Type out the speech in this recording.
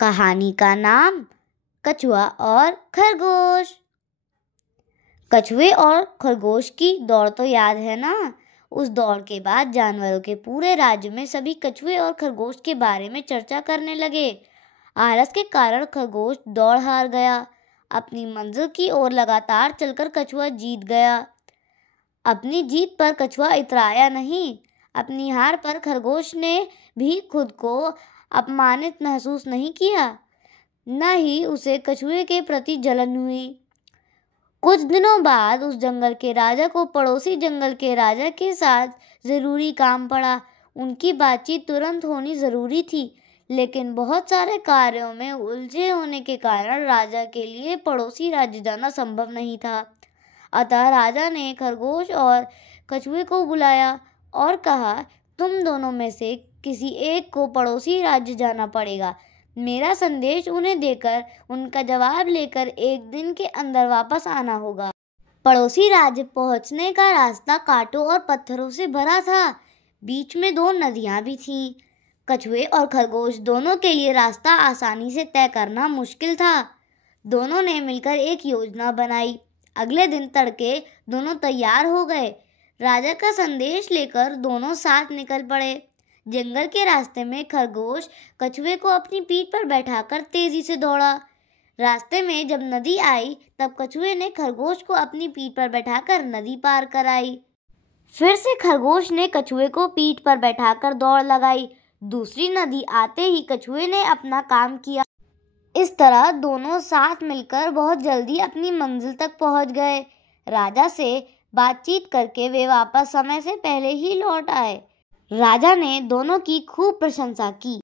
कहानी का नाम कछुआ और खरगोश। कछुए और खरगोश की दौड़ तो याद है ना। उस दौड़ के बाद जानवरों के पूरे राज्य में सभी कछुए और खरगोश के बारे में चर्चा करने लगे। आलस के कारण खरगोश दौड़ हार गया। अपनी मंजिल की ओर लगातार चलकर कछुआ जीत गया। अपनी जीत पर कछुआ इतराया नहीं। अपनी हार पर खरगोश ने भी खुद को अपमानित महसूस नहीं किया, न ही उसे कछुए के प्रति जलन हुई। कुछ दिनों बाद उस जंगल के राजा को पड़ोसी जंगल के राजा के साथ जरूरी काम पड़ा। उनकी बातचीत तुरंत होनी जरूरी थी, लेकिन बहुत सारे कार्यों में उलझे होने के कारण राजा के लिए पड़ोसी राज्य जाना संभव नहीं था। अतः राजा ने खरगोश और कछुए को बुलाया और कहा, तुम दोनों में से किसी एक को पड़ोसी राज्य जाना पड़ेगा। मेरा संदेश उन्हें देकर उनका जवाब लेकर एक दिन के अंदर वापस आना होगा। पड़ोसी राज्य पहुंचने का रास्ता कांटों और पत्थरों से भरा था। बीच में 2 नदियां भी थीं। कछुए और खरगोश दोनों के लिए रास्ता आसानी से तय करना मुश्किल था। दोनों ने मिलकर एक योजना बनाई। अगले दिन तड़के दोनों तैयार हो गए। राजा का संदेश लेकर दोनों साथ निकल पड़े। जंगल के रास्ते में खरगोश कछुए को अपनी पीठ पर बैठाकर तेजी से दौड़ा। रास्ते में जब नदी आई तब कछुए ने खरगोश को अपनी पीठ पर बैठाकर नदी पार कराई। फिर से खरगोश ने कछुए को पीठ पर बैठाकर दौड़ लगाई। दूसरी नदी आते ही कछुए ने अपना काम किया। इस तरह दोनों साथ मिलकर बहुत जल्दी अपनी मंजिल तक पहुंच गए। राजा से बातचीत करके वे वापस समय से पहले ही लौट आए। राजा ने दोनों की खूब प्रशंसा की।